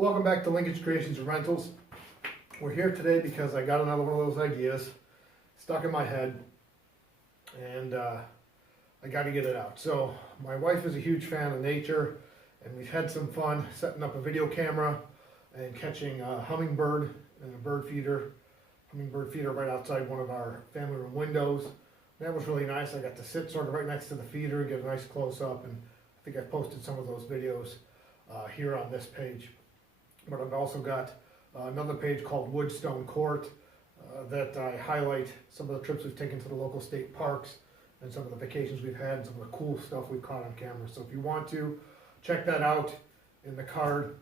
Welcome back to Linkage Creations and Rentals. We're here today because I got another one of those ideas stuck in my head and I got to get it out. So my wife is a huge fan of nature and we've had some fun setting up a video camera and catching a hummingbird and a hummingbird feeder right outside one of our family room windows. That was really nice. I got to sit sort of right next to the feeder, get a nice close up, and I think I've posted some of those videos here on this page. But I've also got another page called Woodstone Court that I highlight some of the trips we've taken to the local state parks and some of the vacations we've had and some of the cool stuff we've caught on camera. So if you want to, check that out in the card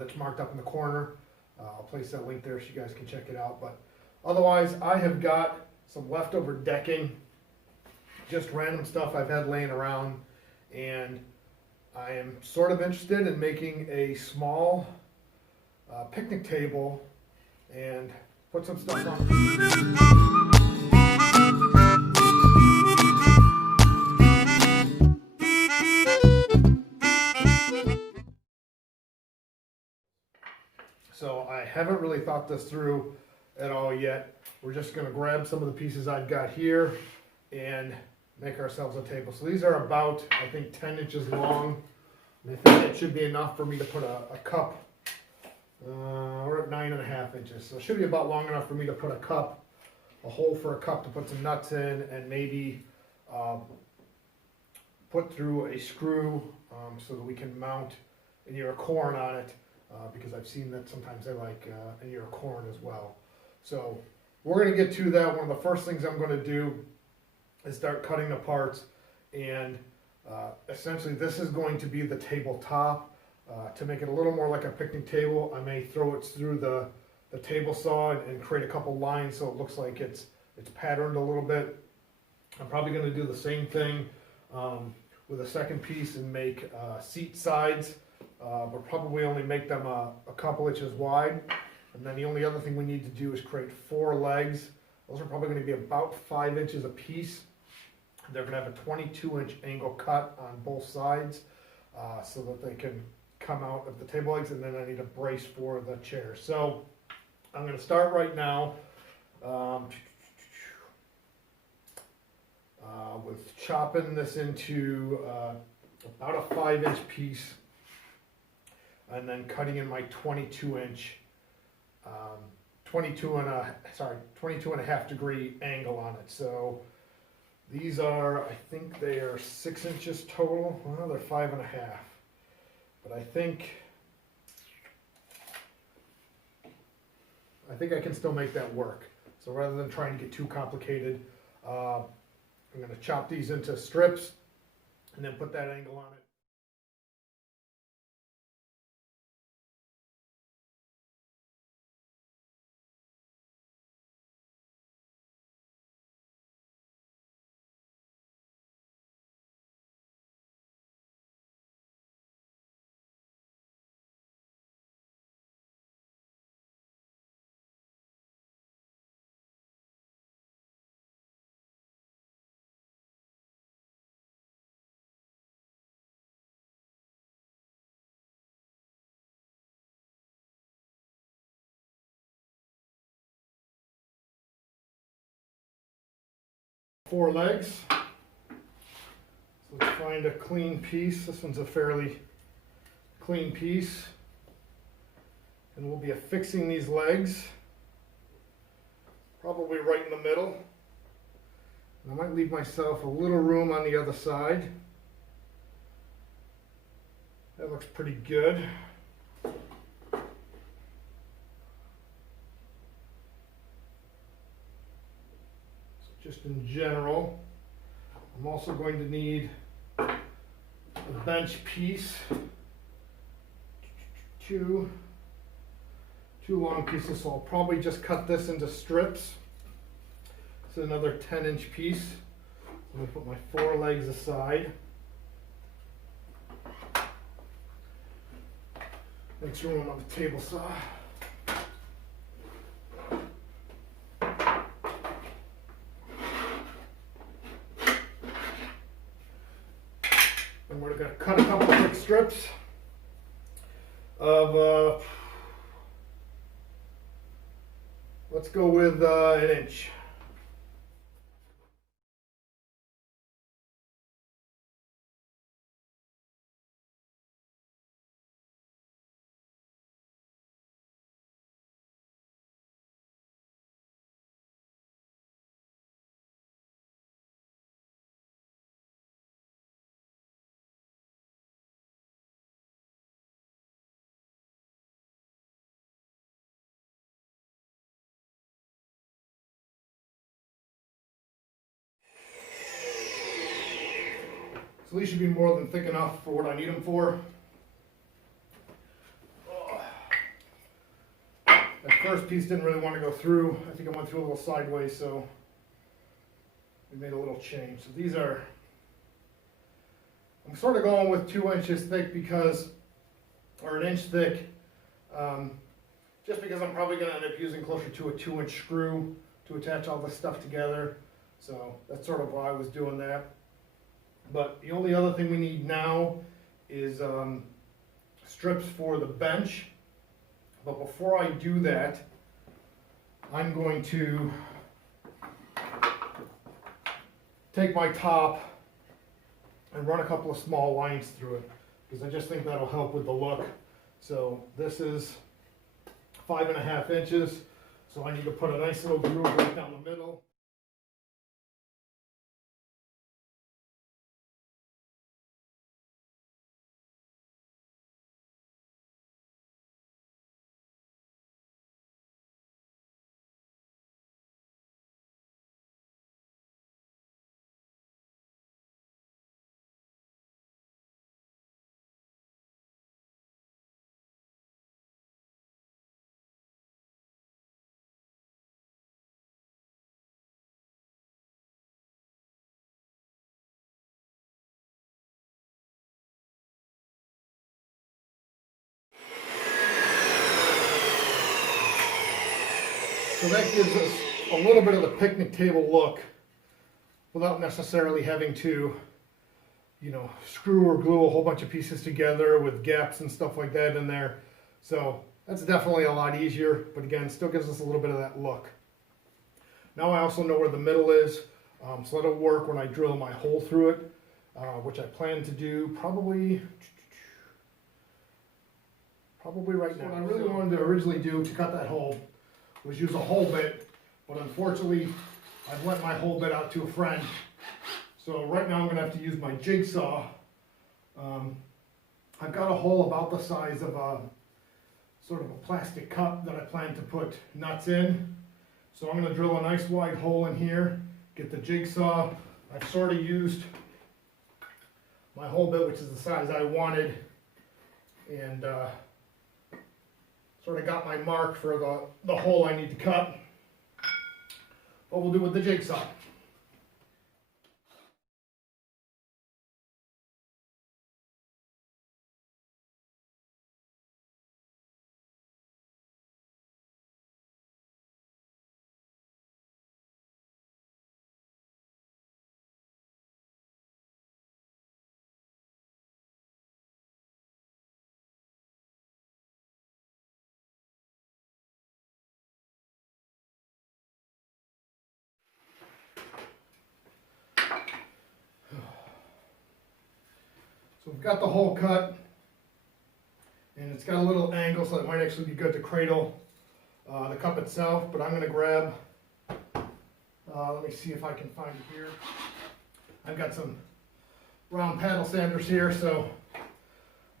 that's marked up in the corner. I'll place that link there so you guys can check it out. But otherwise, I have got some leftover decking, just random stuff I've had laying around, and I am sort of interested in making a small picnic table and put some stuff on. So I haven't really thought this through at all yet. We're just going to grab some of the pieces I've got here and make ourselves a table. So these are about, I think, 10 inches long. And I think that should be enough for me to put a cup. We're at 9.5 inches. So it should be about long enough for me to put a hole for a cup to put some nuts in, and maybe put through a screw so that we can mount an ear of corn on it, because I've seen that sometimes they like an ear of corn as well. So we're going to get to that. One of the first things I'm going to do is start cutting the parts, and essentially this is going to be the tabletop. To make it a little more like a picnic table, I may throw it through the table saw and create a couple lines so it looks like it's patterned a little bit. I'm probably going to do the same thing with a second piece and make seat sides, but probably only make them a couple inches wide. And then the only other thing we need to do is create 4 legs. Those are probably going to be about 5 inches a piece. They're going to have a 22-inch angle cut on both sides so that they can come out of the table legs, and then I need a brace for the chair. So I'm going to start right now with chopping this into about a 5-inch piece, and then cutting in my 22-inch 22 and a half degree angle on it. So these are, I think they are 6 inches total. Well, they're 5.5, but I think I can still make that work. So rather than trying to get too complicated, I'm going to chop these into strips and then put that angle on it. Four legs. So let's find a clean piece. This one's a fairly clean piece. And we'll be affixing these legs probably right in the middle. And I might leave myself a little room on the other side. That looks pretty good. Just in general, I'm also going to need a bench piece, two long pieces, so I'll probably just cut this into strips. This is another 10-inch piece. I'm going to put my 4 legs aside. Makes room on the table saw. And we're going to cut a couple quick strips. of, let's go with an inch. So these should be more than thick enough for what I need them for. That first piece didn't really want to go through. I think it went through a little sideways, so we made a little change. So these are, I'm sort of going with 2 inches thick because, or an inch thick, just because I'm probably going to end up using closer to a 2-inch screw to attach all this stuff together. So that's sort of why I was doing that. But the only other thing we need now is strips for the bench. But before I do that, I'm going to take my top and run a couple of small lines through it, because I just think that'll help with the look. So this is 5.5 inches, so I need to put a nice little groove right down the middle. So that gives us a little bit of the picnic table look without necessarily having to, you know, screw or glue a whole bunch of pieces together with gaps and stuff like that in there. So that's definitely a lot easier, but again, still gives us a little bit of that look. Now I also know where the middle is, so that'll work when I drill my hole through it, which I plan to do probably right now. What I really wanted to originally do to cut that hole was use a hole bit, but unfortunately I've lent my hole bit out to a friend. So right now I'm going to have to use my jigsaw. I've got a hole about the size of a sort of a plastic cup that I plan to put nuts in. So I'm going to drill a nice wide hole in here, get the jigsaw. I've sort of used my hole bit, which is the size I wanted, and sort of got my mark for the hole I need to cut. What we'll do with the jigsaw. So we've got the hole cut, and it's got a little angle, so it might actually be good to cradle the cup itself, but I'm going to grab, let me see if I can find it here. I've got some round paddle sanders here, so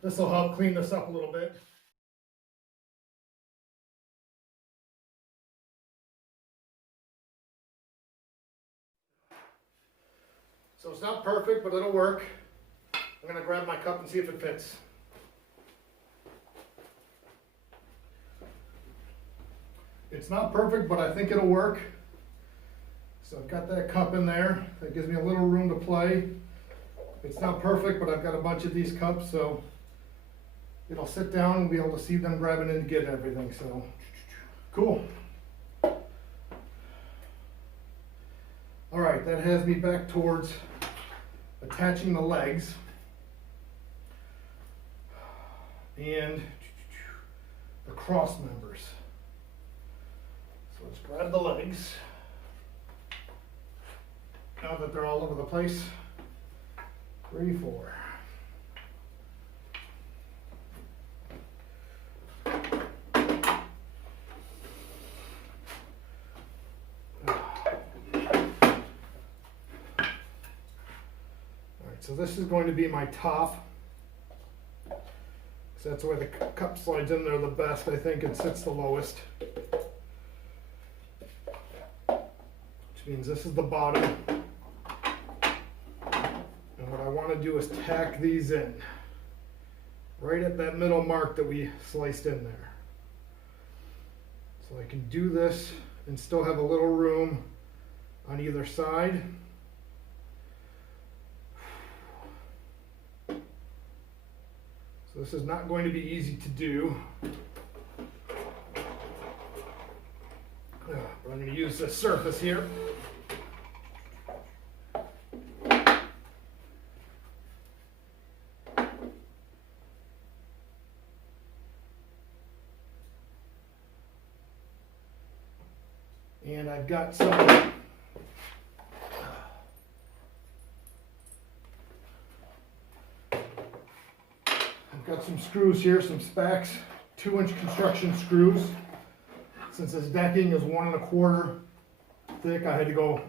this will help clean this up a little bit. So it's not perfect, but it'll work. I'm going to grab my cup and see if it fits. It's not perfect, but I think it'll work. So I've got that cup in there. That gives me a little room to play. It's not perfect, but I've got a bunch of these cups, so it'll sit down and be able to see them grabbing in to get everything. So, cool. All right, that has me back towards attaching the legs. And the cross members. So let's grab the legs. Now that they're all over the place, 3, 4. So this is going to be my top, because that's where the cup slides in there the best, I think, and sits the lowest. Which means this is the bottom. And what I want to do is tack these in, right at that middle mark that we sliced in there. So I can do this and still have a little room on either side. This is not going to be easy to do. But I'm going to use this surface here. And I've got some screws here, some Spax 2-inch construction screws. Since this decking is 1 1/4 thick, I had to go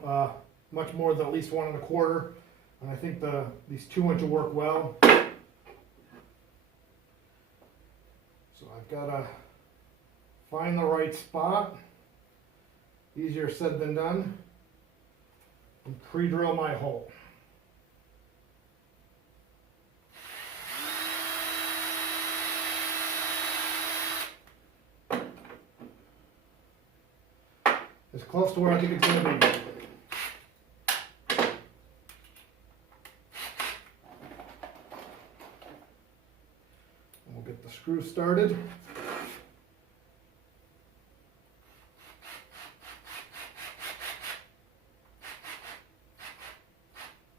much more than at least 1 1/4, and I think these 2-inch will work well. So I've got to find the right spot. Easier said than done. And pre-drill my hole. As close to where I think it's going to be. And we'll get the screw started.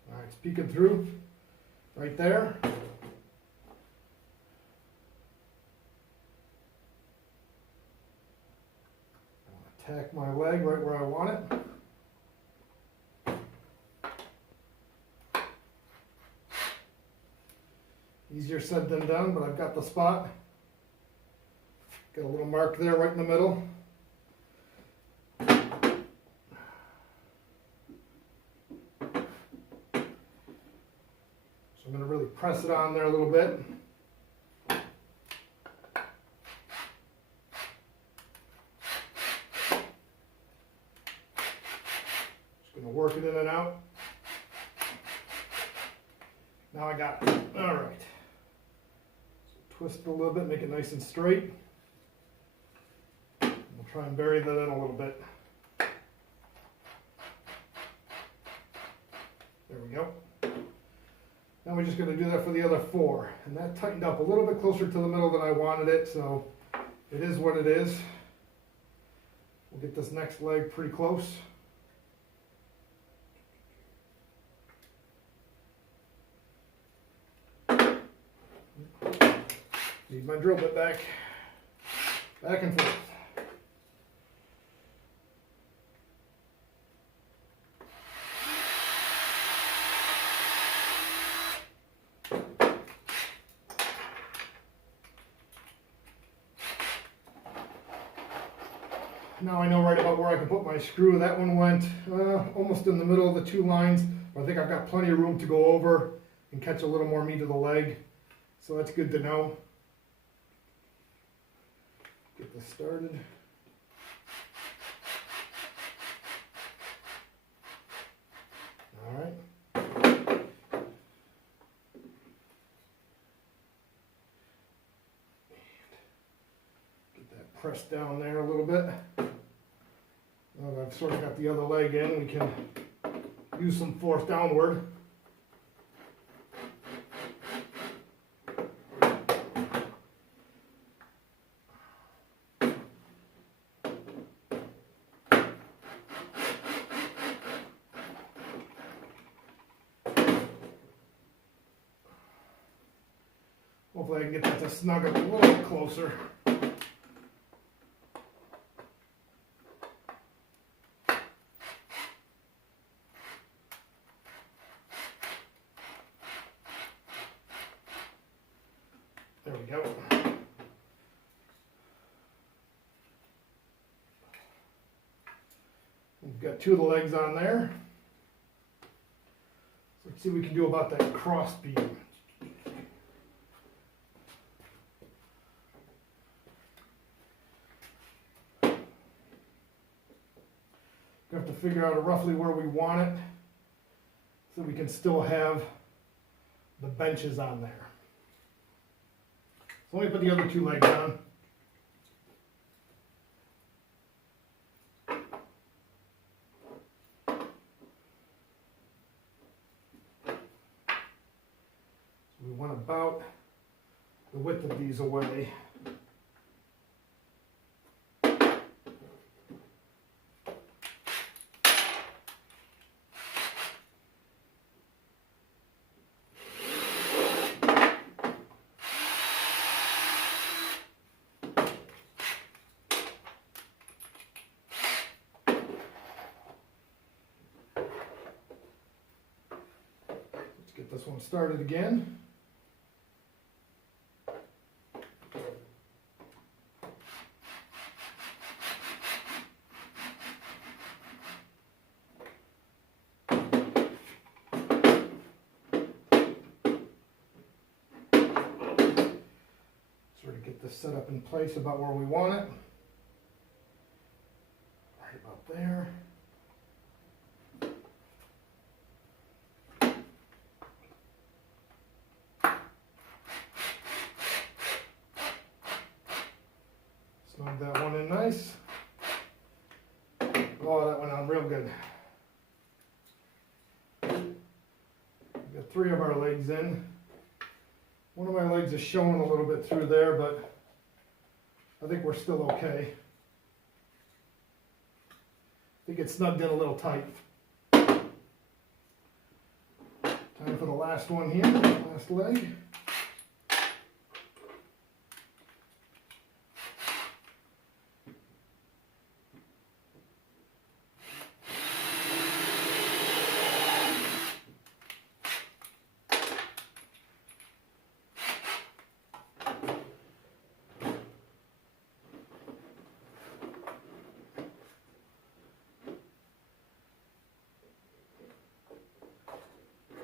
All right, it's peeking through right there. Tack my leg right where I want it. Easier said than done, but I've got the spot. Got a little mark there right in the middle. So I'm going to really press it on there a little bit. Work it in and out. Now I got it. All right. So twist it a little bit, make it nice and straight. We'll try and bury that in a little bit. There we go. Now we're just going to do that for the other 4. And that tightened up a little bit closer to the middle than I wanted it, so it is what it is. We'll get this next leg pretty close. Need my drill bit back and forth. Now I know right about where I can put my screw. That one went almost in the middle of the 2 lines. I think I've got plenty of room to go over and catch a little more meat of the leg. So that's good to know. Get this started. All right. Get that pressed down there a little bit. Now that I've sort of got the other leg in, we can use some force downward. Hopefully I can get that to snug up a little bit closer. There we go. We've got 2 of the legs on there. So let's see what we can do about that cross beam. We have to figure out roughly where we want it so we can still have the benches on there. So let me put the other 2 legs on. So we want about the width of these away. Get this one started again. Sort of get this set up in place about where we want it. Right about there. Snug that one in nice. Oh, that went on real good. We've got 3 of our legs in. One of my legs is showing a little bit through there, but I think we're still okay. I think it's snugged in a little tight. Time for the last one here, last leg.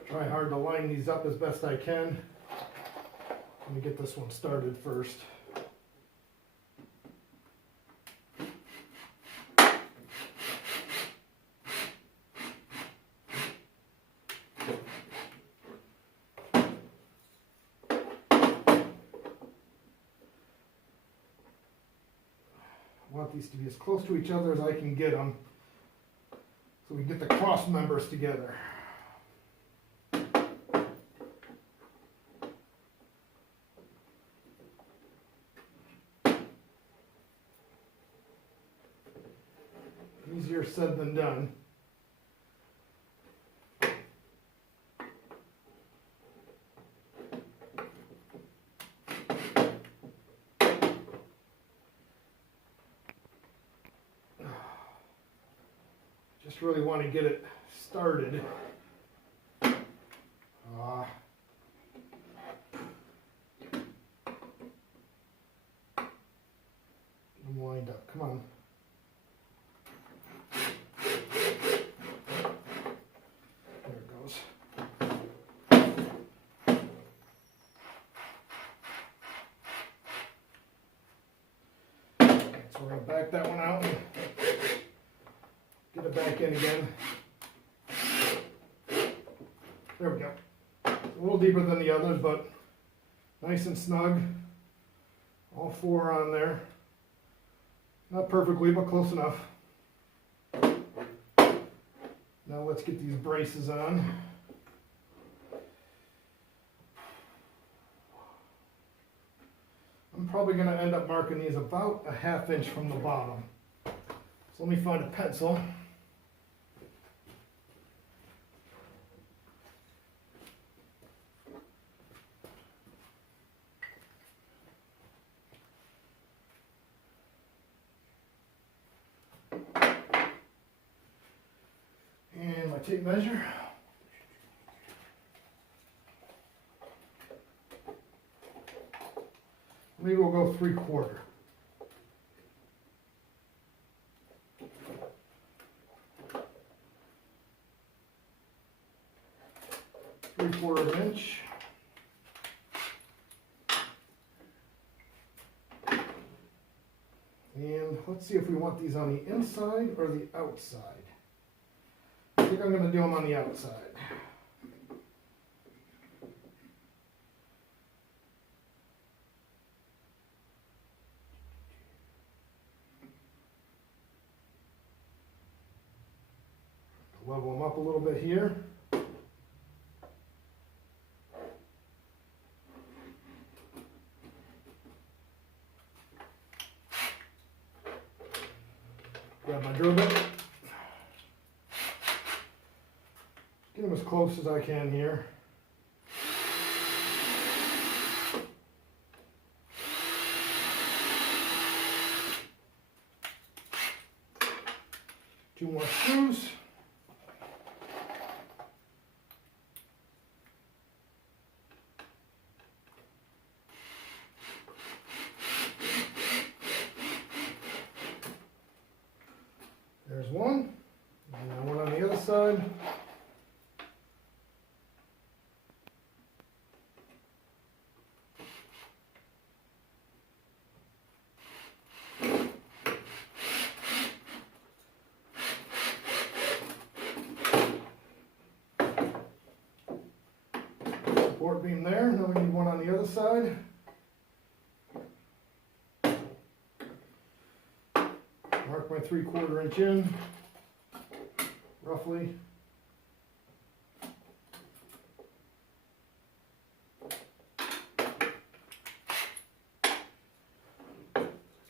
Try hard to line these up as best I can. Let me get this one started first. I want these to be as close to each other as I can get them so we get the cross members together. Easier said than done. Just really want to get it started. Wind up, come on. So we're going to back that one out and get it back in again. There we go. A little deeper than the others, but nice and snug. All 4 on there. Not perfectly, but close enough. Now let's get these braces on. I'm probably going to end up marking these about a ½ inch from the bottom. So let me find a pencil. And my tape measure. maybe we'll go 3/4. Three-quarter inch. And let's see if we want these on the inside or the outside. I think I'm going to do them on the outside. Level them up a little bit here. Grab my drill bit. Get them as close as I can here. Two more screws. There's one, and then one on the other side. Support beam there, now we need one on the other side. Mark my 3/4 inch in, roughly.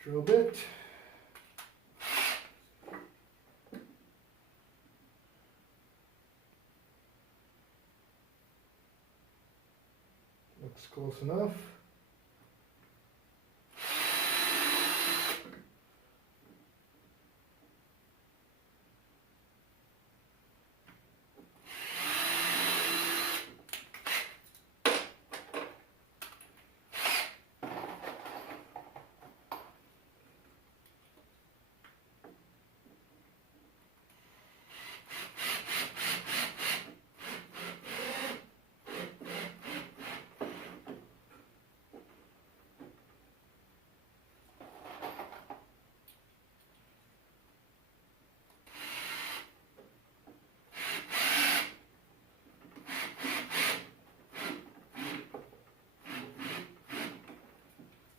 Drill bit. Looks close enough.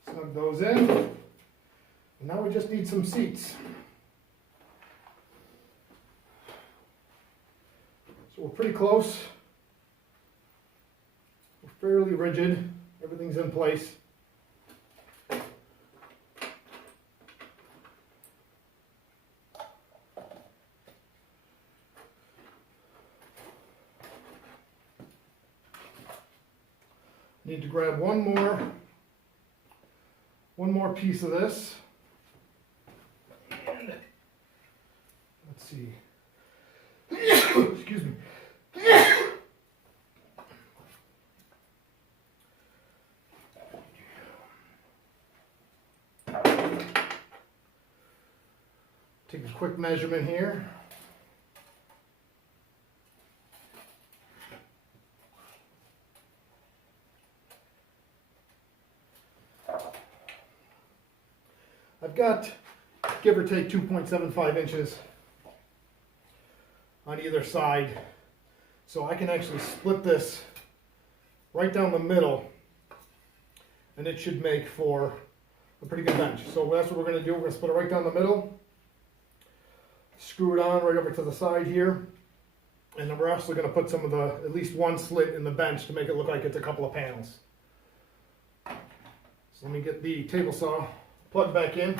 Snug those in. And now we just need some seats. So we're pretty close. We're fairly rigid. Everything's in place. Need to grab one more piece of this. And let's see. Excuse me. Take a quick measurement here. I've got, give or take, 2.75 inches on either side. So I can actually split this right down the middle, and it should make for a pretty good bench. So that's what we're going to do. We're going to split it right down the middle, screw it on right over to the side here, and then we're also going to put some of the, at least one slit in the bench to make it look like it's a couple of panels. So let me get the table saw plugged back in.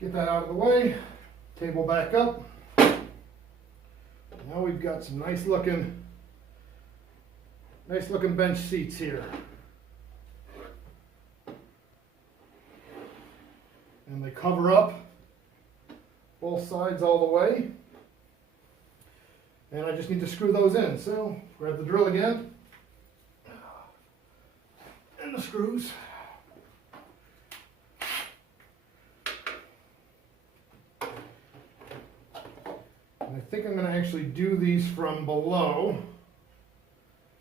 Get that out of the way, table back up. Now we've got some nice looking bench seats here. And they cover up both sides all the way. And I just need to screw those in. So grab the drill again and the screws. And I think I'm going to actually do these from below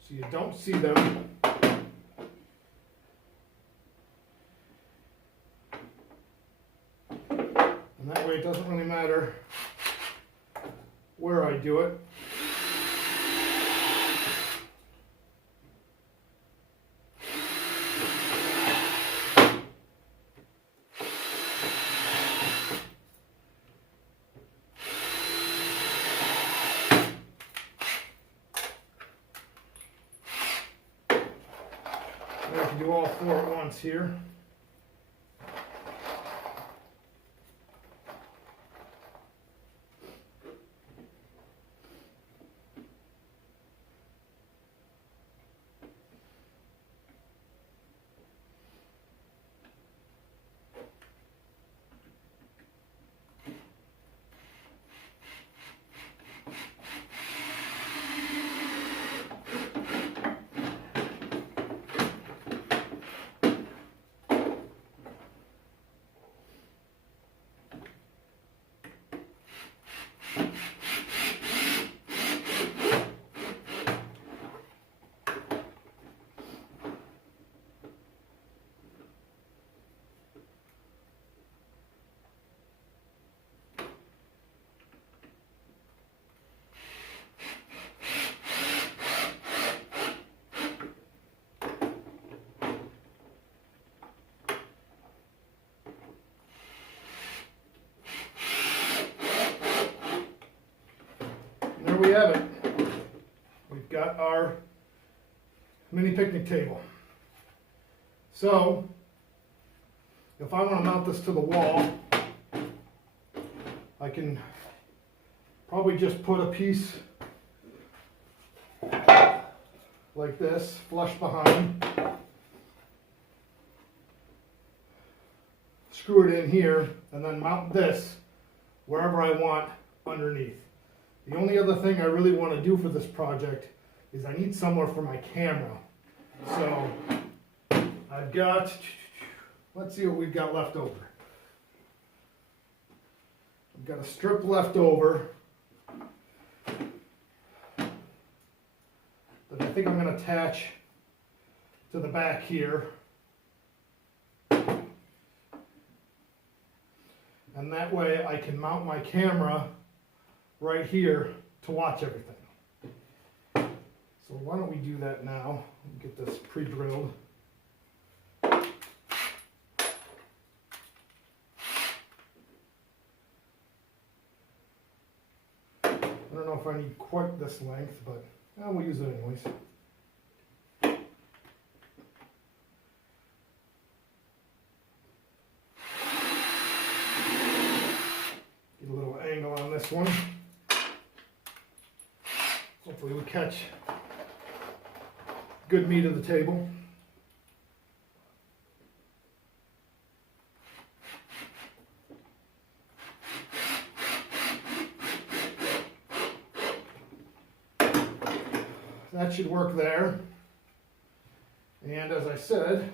so you don't see them. And that way it doesn't really matter where I do it. I can do all four at once here. There we have it. We've got our mini picnic table. So, if I want to mount this to the wall, I can probably just put a piece like this, flush behind, screw it in here, and then mount this wherever I want underneath. The only other thing I really want to do for this project is I need somewhere for my camera. So I've got, let's see what we've got left over. I've got a strip left over that I think I'm going to attach to the back here. And that way I can mount my camera right here to watch everything. So why don't we do that now? Get this pre-drilled. I don't know if I need quite this length, but we'll use it anyways. Get a little angle on this one. Hopefully we catch good meat of the table. That should work there. And as I said,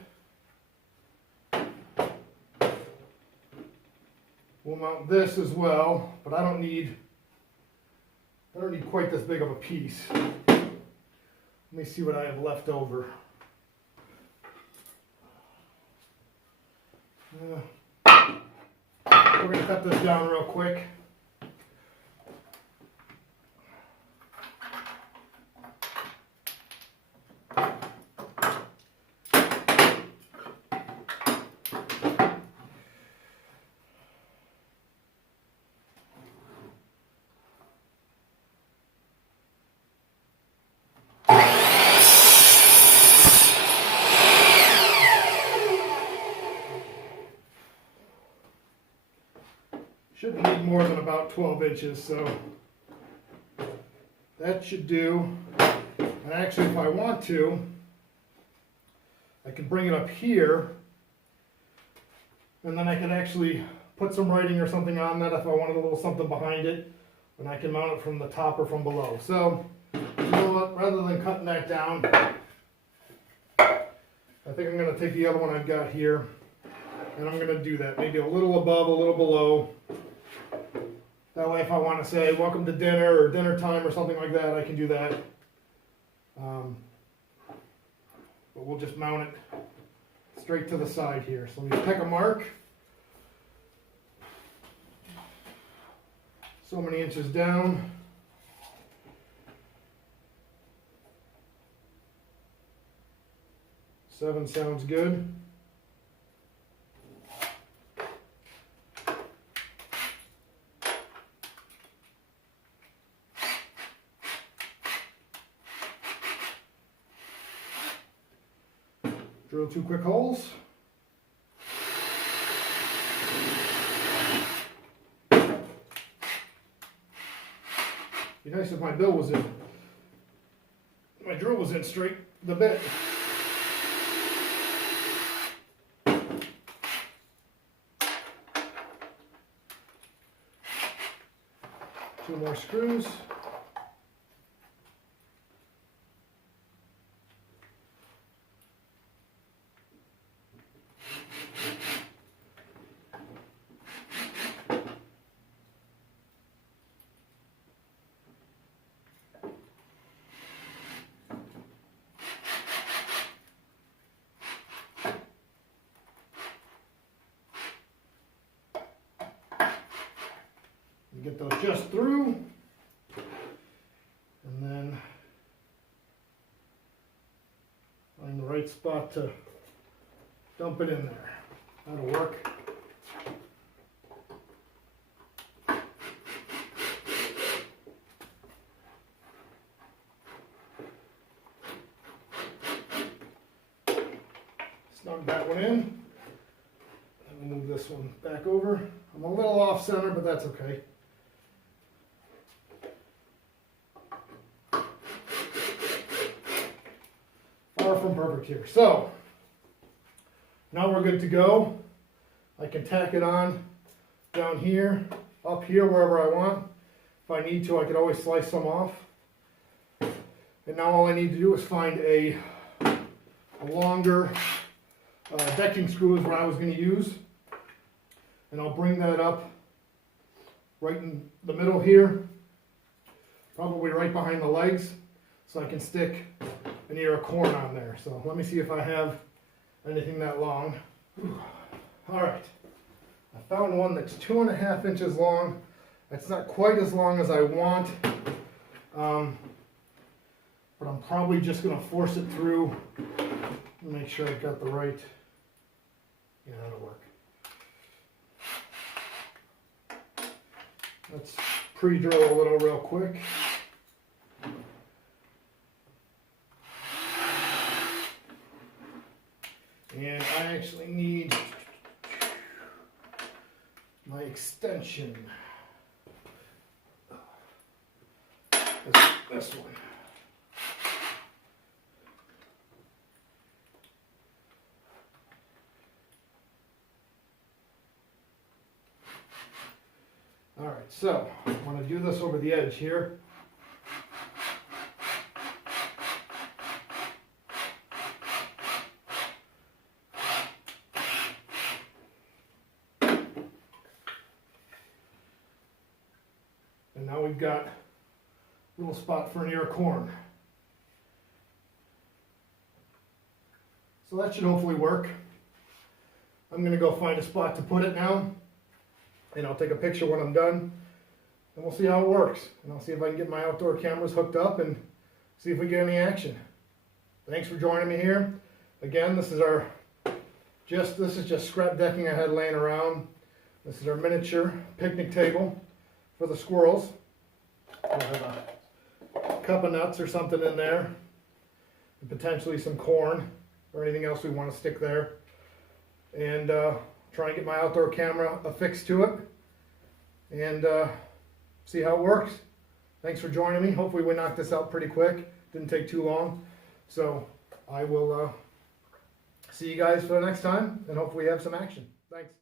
we'll mount this as well, but I don't need quite this big of a piece. Let me see what I have left over. We're going to cut this down real quick. Shouldn't need more than about 12 inches, so that should do. And actually, if I want to, I can bring it up here, and then I can actually put some writing or something on that if I wanted a little something behind it, and I can mount it from the top or from below. So, you know what, rather than cutting that down, I think I'm going to take the other one I've got here, and I'm going to do that, maybe a little above, a little below. That way if I want to say, welcome to dinner, or dinner time, or something like that, I can do that. But we'll just mount it straight to the side here. So let me pick a mark. So many inches down. Seven sounds good. Drill 2 quick holes. Be nice if my drill was in straight the bit. Two more screws. Get those just through, and then find the right spot to dump it in there. That'll work. Snug that one in. And we'll move this one back over. I'm a little off center, but that's okay. Far from perfect here. So now we're good to go. I can tack it on down here, up here, wherever I want. If I need to, I could always slice some off. And now all I need to do is find a longer decking screw is what I was going to use. And I'll bring that up right in the middle here, probably right behind the legs, so I can stick an ear of corn on there. So let me see if I have anything that long. All right, I found one that's 2.5 inches long. That's not quite as long as I want, but I'm probably just going to force it through and make sure I've got the right, yeah, that'll work. Let's pre-drill a little real quick. And I actually need my extension. This one. All right, so I'm going to do this over the edge here. And now we've got a little spot for an ear of corn. So that should hopefully work. I'm going to go find a spot to put it now. And I'll take a picture when I'm done, and we'll see how it works. And I'll see if I can get my outdoor cameras hooked up and see if we get any action. Thanks for joining me here. Again, this is just scrap decking I had laying around. This is our miniature picnic table for the squirrels. We'll have a cup of nuts or something in there, and potentially some corn or anything else we want to stick there. And try and get my outdoor camera affixed to it, and see how it works. Thanks for joining me. Hopefully we knocked this out pretty quick. Didn't take too long. So I will see you guys for the next time, and hopefully have some action. Thanks.